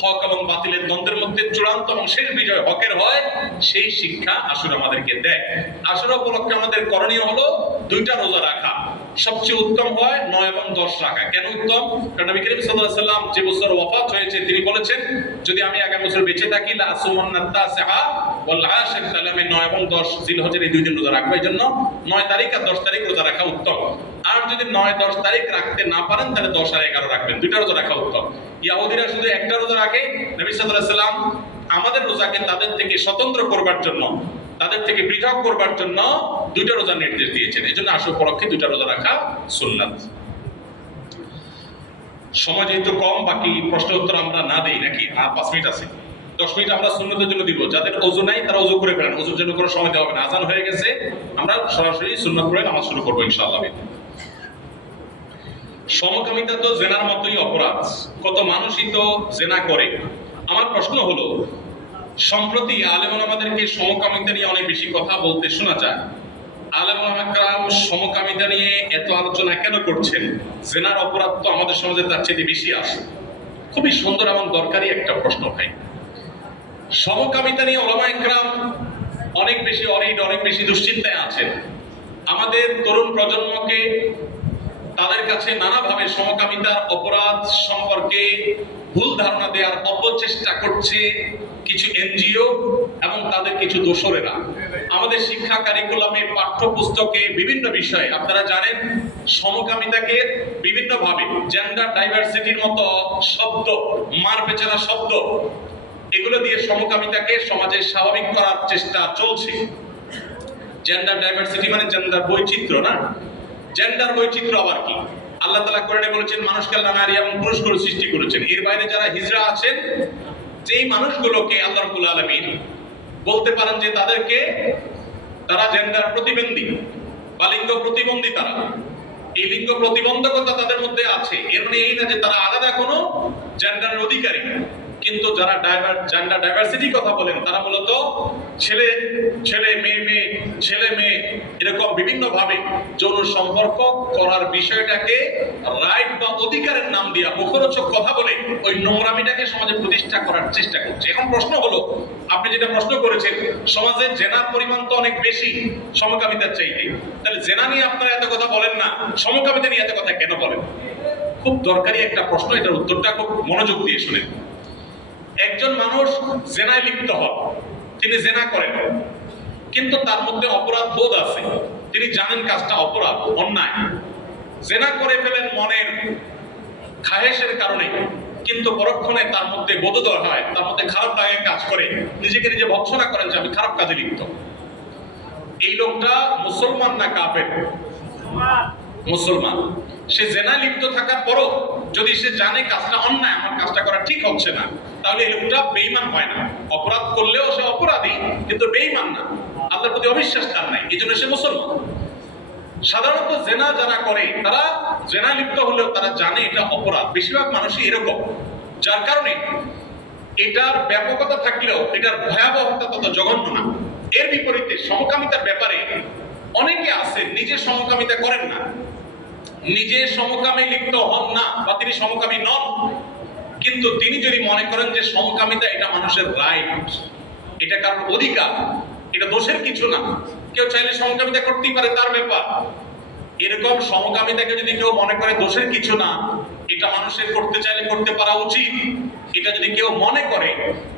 হক এবং বাতিলের দ্বন্দ্বের মধ্যে চূড়ান্ত এবং শেষ বিজয় হকের হয়, সেই শিক্ষা আশুরা আমাদেরকে দেয়। আশুরা উপলক্ষে আমাদের করণীয় হলো 2টা রোজা রাখা। সবচেয়ে উত্তম হয় 9 এবং 10 রাখা। কেন উত্তম? কারণ নবী করিম সাল্লাল্লাহু আলাইহি সাল্লাম যে বছর ওয়াফাত হয়েছে তিনি বলেছেন, যদি আমি আগামী বছর বেঁচে থাকি লা আসুমান্নাত তাসিআ ওয়াল আশির, তাহলে আমি 9 এবং 10 জিলহজের এই 2 দিন রোজা রাখবো। এইজন্য 9 তারিখ আর 10 তারিখ রোজা রাখা উত্তম। আর যদি 9-10 তারিখ রাখতে না পারেন তাহলে 10 আর 11 রাখবেন, 2টা রোজা রাখা উত্তম। ইহুদিরা শুধু একটা রোজা রাখে, নবী সাল্লাল্লাহু আলাইহি সাল্লাম আমাদের রোজাকে তাদের থেকে স্বতন্ত্র করবার জন্য, তাদের থেকে পৃথক করবার জন্য 2টা রোজার নির্দেশ দিয়েছেন। এজন্য আশু পরক্ষে 2টা রোজা রাখা সুন্নাত। সময় যেহেতু কম, বাকি প্রশ্ন উত্তর আমরা না দেই নাকি? 5 মিনিট আছে, 10 মিনিট আমরা সুন্নতের জন্য দিব। যাদের ওযু নাই তারা ওযু করে ফেলেন, ওযুর জন্য কোনো সময় দেওয়া হবে না। আজান হয়ে গেছে, আমরা সরাসরি সুন্নাত পড়ে নামাজ শুরু করবো ইনশাআল্লাহ। সমকামিতা তো জেনার মতোই অপরাধ, কত মানুষই তো জেনা করে। আমার প্রশ্ন হলো, সম্প্রতি আলেম ওলামাদেরকে সমকামিতা নিয়ে অনেক বেশি কথা বলতে শোনা যায়। আলেম ওলামাকরাম সমকামিতা নিয়ে এত আলোচনা কেন করছেন? জেনার অপরাধ তো আমাদের সমাজে তার চেয়ে বেশি আসে। খুবই সুন্দর এবং দরকারি একটা প্রশ্ন ভাই। সমকামিতা নিয়ে ওলামায়ে কেরাম অনেক বেশি অরিড, অনেক বেশি দুশ্চিন্তায় আছেন। আমাদের তরুণ প্রজন্মকে তাদের কাছে নানাভাবে সমকামিতার অপরাধ সম্পর্কে ভুল ধারণা দেওয়ার অপচেষ্টা করছে কিছু এনজিও এবং তাদের কিছু দোসরেরা। আমাদের শিক্ষা কারিকুলামের পাঠ্যপুস্তকে বিভিন্ন বিষয়ে আপনারা জানেন সমকামিতাকে বিভিন্নভাবে জেন্ডার ডাইভার্সিটির মতো শব্দ, মার পেছানো শব্দ, এগুলো দিয়ে সমকামিতাকে সমাজে স্বাভাবিক করার চেষ্টা চলছে। জেন্ডার ডাইভার্সিটি মানে জেন্ডার বৈচিত্র্য না? জেন্ডার বৈচিত্র্য আবার কি? আল্লাহ তাআলা কোরআনে বলেছেন মানুষকে আল্লাহ নারী এবং পুরুষ করে সৃষ্টি করেছেন। এর বাইরে যারা হিজড়া আছেন, যেই মানুষগুলোকে আল্লাহ রাব্বুল আলামিন বলতে পারেন যে তারা জেন্ডার প্রতিবন্ধী বা লিঙ্গ প্রতিবন্ধী, তারা এই লিঙ্গ প্রতিবন্ধকতা তাদের মধ্যে আছে, এর মানে এই না যে তারা আলাদা কোনো জেন্ডারের অধিকারী। কিন্তু যারা জেন্ডার ডাইভার্সিটির কথা বলেন তারা মূলত ছেলে ছেলে, মেয়ে মেয়ে, ছেলে মেয়ে, এরকম বিভিন্ন ভাবে যৌন সম্পর্ক করার বিষয়টাকে রাইট বা অধিকারের নাম দিয়া মুখরোচক কথা বলে ওই নোংরামিটাকে সমাজে প্রতিষ্ঠা করার চেষ্টা করছে। এখন প্রশ্ন হলো, আপনি যেটা প্রশ্ন করেছেন, সমাজে জেনার পরিমাণ তো অনেক বেশি সমকামিতার চাইতে, তাহলে জেনা নিয়ে আপনারা এত কথা বলেন না, সমকামিতা নিয়ে এত কথা কেন বলেন? খুব দরকারি একটা প্রশ্ন, এটার উত্তরটা খুব মনোযোগ দিয়ে শুনেন। একজন মানুষ জেনায় লিপ্ত হন, তিনি জেনা করেন, কিন্তু তার মধ্যে অপরাধ বোধ আছে, তিনি জানেন কাজটা অপরাধ, অন্যায়, জেনা করে ফেলেন মনের খায়েশের কারণে, কিন্তু পরক্ষণে তার মধ্যে বোধোদয় হয়, তার মধ্যে খারাপ লাগে কাজ করে, নিজেকে নিজে ভৎসনা করেন যে আমি খারাপ কাজে লিপ্ত। এই লোকটা মুসলমান না কাফের? মুসলমান। সে জেনায় লিপ্ত থাকার পরও যদি সে জানে কাজটা অন্যায়, আমার কাজটা করা ঠিক হচ্ছে না, তাহলে এই লোকটা বেঈমান হয় না। অপরাধ করলেও সে অপরাধী, কিন্তু বেঈমান না, আল্লাহর প্রতি অবিশ্বাস তার নাই, এই জন্য সে মুসলমান। সাধারণত জেনা যারা করে তারা জেনা লিপ্ত হলেও তারা জানে এটা অপরাধ, বেশিরভাগ মানুষই এরকম, যার কারণে এটার ব্যাপকতা থাকলেও এটার ভয়াবহতা তত জঘন্য না। এর বিপরীতে সমকামিতার ব্যাপারে অনেকে আছে নিজে সমকামিতা করেন না, নিজে সমকামে লিপ্ত হন না, বা তিনি সমকামী নন, কিন্তু তিনি যদি মনে করেন যে সমকামিতা এটা মানুষের রাইট, এটা কারোর অধিকার, এটা দোষের কিছু না, কেউ চাইলে সমকামিতা করতেই পারে, তার ব্যাপার, এরকম সমকামিতাকে যদি কেউ মনে করে দোষের কিছু না, এটা মানুষের করতে চাইলে করতে পারা উচিত, এটা যদি কেউ মনে করে,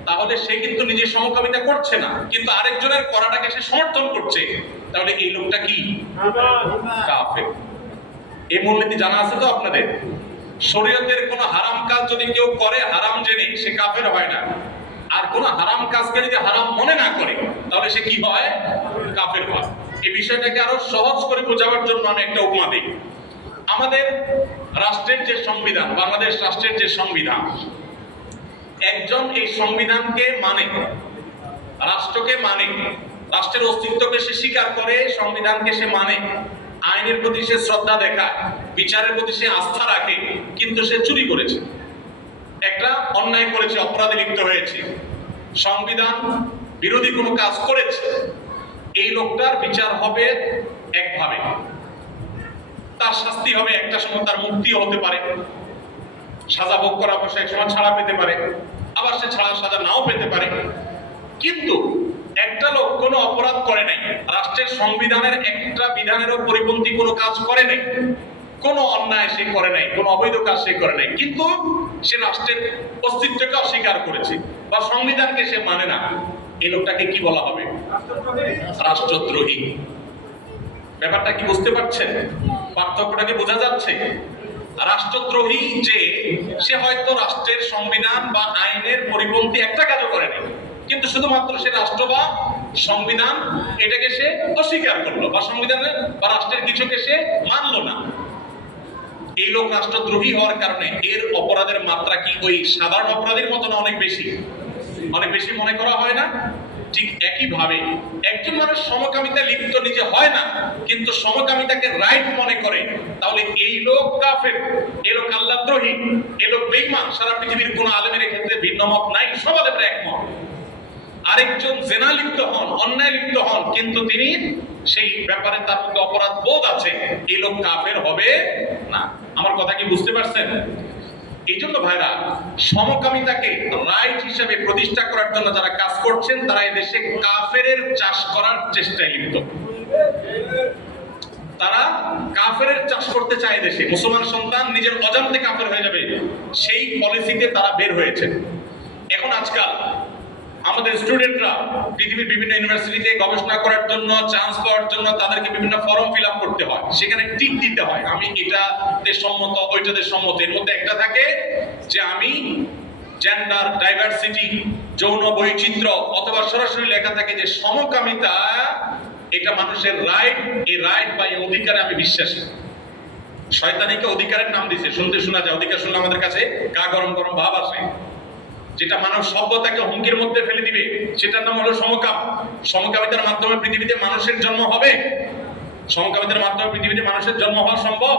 তাহলে সে কিন্তু নিজে সমকামিতা করছে না, কিন্তু আরেকজনের করাটাকে সে সমর্থন করছে, তাহলে এই লোকটা কি? কাফের। এই মূলনীতি জানা আছে তো আপনাদের? শরীয়তের কোন হারাম কাজ যদি কেউ করে হারাম জেনে, সে কাফের হয় না। আর কোন হারাম কাজকে যদি হারাম মনে না করে, তাহলে সে কি হয়? কাফের হয়। এই বিষয়টাকে আরো সহজ করে বোঝাবার জন্য আমি একটা উপমা দিই। আমাদের রাষ্ট্রের যে সংবিধান, বাংলাদেশ রাষ্ট্রের যে সংবিধান, একজন এই সংবিধানকে মানে, রাষ্ট্রকে মানে, রাষ্ট্রের অস্তিত্বকে সে স্বীকার করে, সংবিধানকে সে মানে, আইনের প্রতি সে শ্রদ্ধা দেখায়, বিচারের প্রতি সে আস্থা রাখে, কিন্তু সে চুরি করেছে, একটা অন্যায় করেছে, অপরাধে লিপ্ত হয়েছে, সংবিধান বিরোধী কোনো কাজ করেছে, এই লোকটার বিচার হবে একভাবে, তার শাস্তি হবে একটা সময়, তার মুক্তিও হতে পারে, সাজা ভোগ করার পর সে এক সময় ছাড়া পেতে পারে, আবার সে ছাড়া সাজা নাও পেতে পারে। কিন্তু একটা লোক কোনো অপরাধ করে নাই, রাষ্ট্রের রাষ্ট্রের সংবিধানের একটা বিধানেরও পরিপন্থী কোনো কাজ করে নাই, কোনো অন্যায় সে করে নাই, কোনো অবৈধ কাজ সে করে নাই, কিন্তু সে রাষ্ট্রের অস্তিত্বকে অস্বীকার করেছে বা সংবিধানকে সে মানে না, এই লোকটাকে কি বলা হবে? রাষ্ট্রদ্রোহী। ব্যাপারটা কি বুঝতে পারছেন? পার্থক্যটাকে বোঝা যাচ্ছে? রাষ্ট্রদ্রোহী যে সে হয়তো রাষ্ট্রের সংবিধান বা আইনের পরিপন্থী একটা কাজও করেনি, কিন্তু শুধুমাত্র সে রাষ্ট্র বা সংবিধান এটাকে সে অস্বীকার করলো বা সংবিধানের বা রাষ্ট্রের কিছুকে সে মানলো না। এই লোক রাষ্ট্রদ্রোহী হওয়ার কারণে এর অপরাধের মাত্রা কি ওই সাধারণ অপরাধের মতো না অনেক বেশি? অনেক বেশি মনে করা হয় না? ঠিক একইভাবে একজন মানুষ সমকামিতা লিপ্ত নিজে হয় না, কিন্তু সমকামিতাকে রাইট মনে করে, তাহলে এই লোক কাফের, এই লোক আল্লাহদ্রোহী, এই লোক বেঈমান। সারা পৃথিবীর কোন আলেমের ক্ষেত্রে ভিন্ন মত নাই, সব আলেমরা একমত। আরেকজন জেনা লিপ্ত হন, অন্যায় লিপ্ত হন, কিন্তু তিনি সেই ব্যাপারে তার মধ্যে অপরাধ বোধ আছে, এই লোক কাফের হবে না। আমার কথা কি বুঝতে পারছেন? এই জন্য ভাইরা, সমকামিতাকে রাইট হিসেবে প্রতিষ্ঠা করার জন্য যারা কাজ করছেন তারা এই দেশে কাফেরের চাষ করার চেষ্টায় লিপ্ত। তারা কাফেরের চাষ করতে চায় দেশে, মুসলমান সন্তান নিজের অজান্তে কাফের হয়ে যাবে, সেই পলিসিতে তারা বের হয়েছে। এখন আজকাল আমাদের স্টুডেন্টরা পৃথিবীর বিভিন্ন ইউনিভার্সিটিতে গবেষণা করার জন্য, চান্স পাওয়ার জন্য তাদেরকে বিভিন্ন ফর্ম ফিল আপ করতে হয়, সেখানে টিক দিতে হয় আমি এটাতে সম্মত, ওইটাতে সম্মত। এর মধ্যে একটা থাকে যে আমি জেন্ডার ডাইভার্সিটি, যৌন বৈচিত্র্য, অথবা সরাসরি লেখা থাকে যে সমকামিতা এটা মানুষের রাইট, এই রাইট বা এই অধিকারে আমি বিশ্বাসী। শয়তানিকে অধিকারের নাম দিয়েছে, শুনতে শোনা যায়, অধিকার শুনলে আমাদের কাছে গা গরম গরম ভাব আসে। যেটা মানব সভ্যতাকে হুমকির মধ্যে ফেলে দিবে সেটার নাম হলো সমকাম। সমকামিতার মাধ্যমে পৃথিবীতে মানুষের জন্ম হবে? সমকামিতার মাধ্যমে পৃথিবীতে মানুষের জন্ম হওয়া সম্ভব?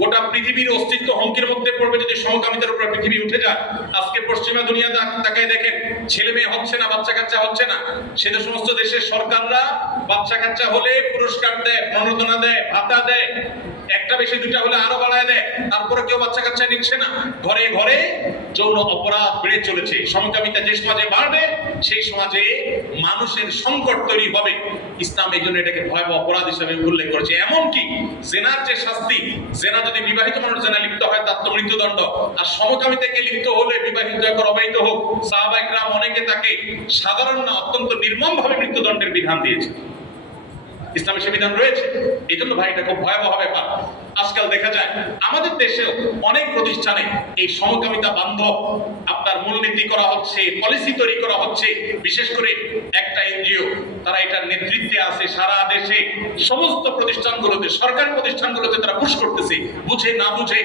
গোটা পৃথিবীর অস্তিত্ব হুমকির মধ্যে পড়বে যদি সমকামিতার উপর পৃথিবী উঠে যায়। আজকে পশ্চিমা দুনিয়া তাকায় দেখেন, ছেলে মেয়ে হচ্ছে না, বাচ্চা কাচ্চা হচ্ছে না, সে যে সমস্ত দেশের সরকাররা বাচ্চা কাচ্চা হলে পুরস্কার দেয়, প্রণোদনা দেয়, ভাতা দেয়, একটা বেশি দুটা হলে আরো বাড়ায় দেয়, তারপরে কেউ বাচ্চা কাচ্চা নিচ্ছে না। ঘরে ঘরে যৌন অপরাধ বেড়ে চলেছে। সমকামিতা যে সমাজে বাড়বে সেই সমাজে মানুষের সংকট তৈরি হবে। ইসলাম এই জন্য এটাকে ভয়াবহ অপরাধ হিসেবে উল্লেখ করেছে। এমনকি জেনার যে শাস্তি, জেনা যদি বিবাহিত মানুষ জেনা লিপ্ত হয় তার তো মৃত্যুদণ্ড, আর সমকামিতাকে লিপ্ত হলে বিবাহিত হোক অবিবাহিত হোক, সাহাবায়ে কেরাম অনেকে তাকে সাধারণ না অত্যন্ত নির্মমভাবে মৃত্যুদণ্ডের বিধান দিয়েছে। ইসলামের সে বিধান রয়েছে। এই জন্য ভাই এটা খুব ভয়াবহ ব্যাপার। আজকাল দেখা যায় আমাদের দেশেও অনেক প্রতিষ্ঠানে এই সমকামিতা বান্ধব আপনার মূলনীতি করা হচ্ছে, পলিসি তৈরি করা হচ্ছে। বিশেষ করে একটা এনজিও, তারা এটার নেতৃত্বে আছে সারা দেশে সমস্ত প্রতিষ্ঠানগুলোতে, সরকারি প্রতিষ্ঠানগুলোতে তারা পুশ করতেছে, বুঝে না বুঝে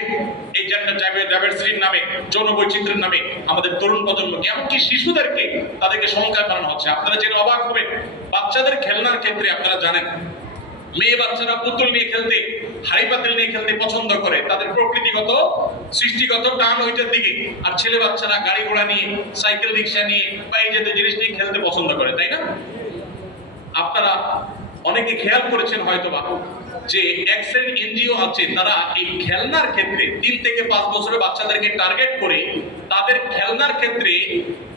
এই জেন্ডার ডাইভার্সিটির নামে, যৌন বৈচিত্র্যের নামে আমাদের তরুণ প্রজন্মকে, এমনকি শিশুদেরকে তাদেরকে সমকামী বানানো হচ্ছে। আপনারা জেনে অবাক হবেন, বাচ্চাদের খেলনার ক্ষেত্রে আপনারা জানেন মেয়ে বাচ্চারা পুতুল নিয়ে খেলতে, হাড়ি পাতিল নিয়ে খেলতে পছন্দ করে, তাদের প্রকৃতিগত সৃষ্টিগত টান ওইটার দিকে। আর ছেলে বাচ্চারা গাড়ি ঘোড়া নিয়ে, সাইকেল রিক্সা নিয়ে বা এই জাতীয় জিনিস নিয়ে খেলতে পছন্দ করে, তাই না? আপনারা অনেকে খেয়াল করেছেন হয়তোবা যে এক শ্রেণীর এনজিও আছে, তারা এই খেলনার ক্ষেত্রে 3 থেকে 5 বছরের বাচ্চাদেরকে টার্গেট করে তাদের খেলনার ক্ষেত্রে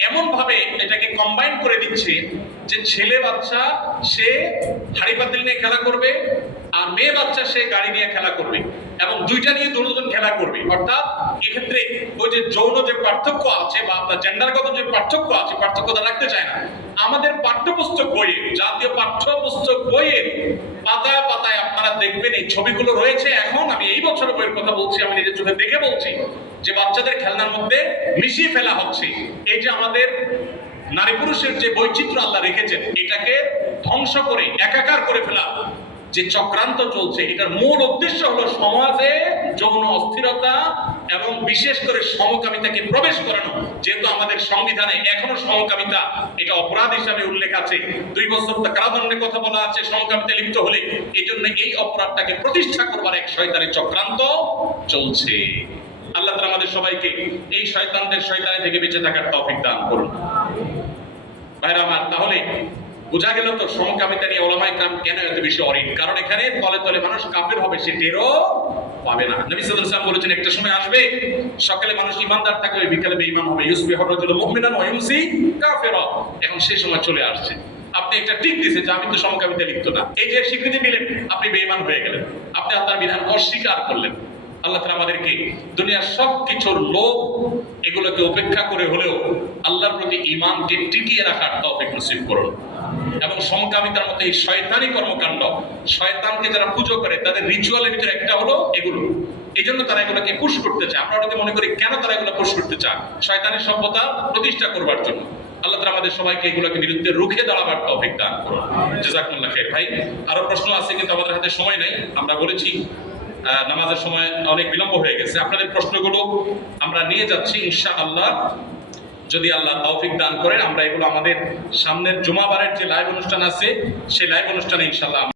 এমন ভাবে এটাকে কম্বাইন করে দিচ্ছে যে ছেলে বাচ্চা সে হাড়ি পাতিল নিয়ে খেলা করবে, আর মেয়ে বাচ্চা সে গাড়ি নিয়ে খেলা করবে, এবং দুইটা নিয়ে দুজন খেলা করবে। অর্থাৎ এক্ষেত্রে ওই যে যৌন যে পার্থক্য আছে বা আপনার জেন্ডারগত যে পার্থক্য আছে, পার্থক্যটা রাখতে চায় না। আমাদের পাঠ্যপুস্তক বইয়ে, জাতীয় পাঠ্যপুস্তক বইয়ের পাতায় পাতায় আপনারা দেখবেন এই ছবিগুলো রয়েছে। এখন আমি এই বছরের বইয়ের কথা বলছি, আমি নিজের চোখে দেখে বলছি যে বাচ্চাদের খেলনার মধ্যে মিশিয়ে ফেলা হচ্ছে। এই যে আমাদের নারী পুরুষের যে বৈচিত্র্য আল্লাহ রেখেছেন, এটাকে ধ্বংস করে একাকার করে ফেলা যে চক্রান্ত চলছে, এটার মূল উদ্দেশ্য হলো সমাজে যৌন অস্থিরতা এবং বিশেষ করে সমকামিতাকে প্রবেশ করানো। যেহেতু আমাদের সংবিধানে এখনো সমকামিতা এটা অপরাধ হিসাবে উল্লেখ আছে, 2 বছর কারাদণ্ডের কথা বলা আছে সমকামিতা লিপ্ত হলে। এই জন্য এই অপরাধটাকে প্রতিষ্ঠা করবার এক শয়তানের চক্রান্ত চলছে। আল্লাহ তাআলা আমাদের সবাইকে এই শয়তানদের শয়তানি থেকে বেঁচে থাকার তৌফিক দান করুন। ভাইরা আমার, তাহলে বোঝা গেল তো সমকামিতা নিয়ে ওলামায়ে কেরাম কেন এত বেশি অরিড। কারণ এখানে তলে তলে মানুষ কাফের হবে, সে টেরও পাবে না। নবী সাল্লাল্লাহু আলাইহি ওয়াসাল্লাম বলেছেন একটা সময় আসবে সকালে মানুষ ইমানদার থাকবে, বিকালে বেঈমান হবে। ইউসবিহু রাজুলুন মুমিনান ওয়া ইউমসি কাফিরা। এখন সেই সময় চলে আসছে। আপনি একটা টিক দিয়েছেন যে আমি তো সমকামিতা লিপ্ত না, এই যে স্বীকৃতি দিলেন আপনি বেঈমান হয়ে গেলেন, আপনি আল্লাহর বিধান অস্বীকার করলেন। আল্লাহ তাআলা আমাদেরকে দুনিয়ার সব কিছুর লোভ এগুলোকে উপেক্ষা করে হলেও আল্লাহর প্রতি ঈমানকে টিকিয়ে রাখার তৌফিক নসিব করুন। এবং সমকামিতার মতো এই শয়তানি কর্মকাণ্ড, শয়তানকে যারা পুজো করে তাদের রিচুয়ালের ভিতরে একটা হলো এগুলো, এই জন্য তারা এগুলোকে পুশ করতে চায়। আমরা অনেকে মনে করি কেন তারা এগুলো পুশ করতে চায়, শয়তানের সভ্যতা প্রতিষ্ঠা করবার জন্য। আল্লাহ তাআলা আমাদের সবাইকে এগুলোকে বিরুদ্ধে রুখে দাঁড়াবার তৌফিক দান করুন। জাযাকুমুল্লাহ খাইর। ভাই আরো প্রশ্ন আছে কিন্তু আমাদের হাতে সময় নাই, আমরা বলেছি নামাজের সময় অনেক বিলম্ব হয়ে গেছে। আপনাদের প্রশ্নগুলো আমরা নিয়ে যাচ্ছি ইনশাআল্লাহ, যদি আল্লাহ তৌফিক দান করেন আমরা এগুলো আমাদের সামনের জুমাবারের যে লাইভ অনুষ্ঠান আছে সেই লাইভ অনুষ্ঠানে ইনশাআল্লাহ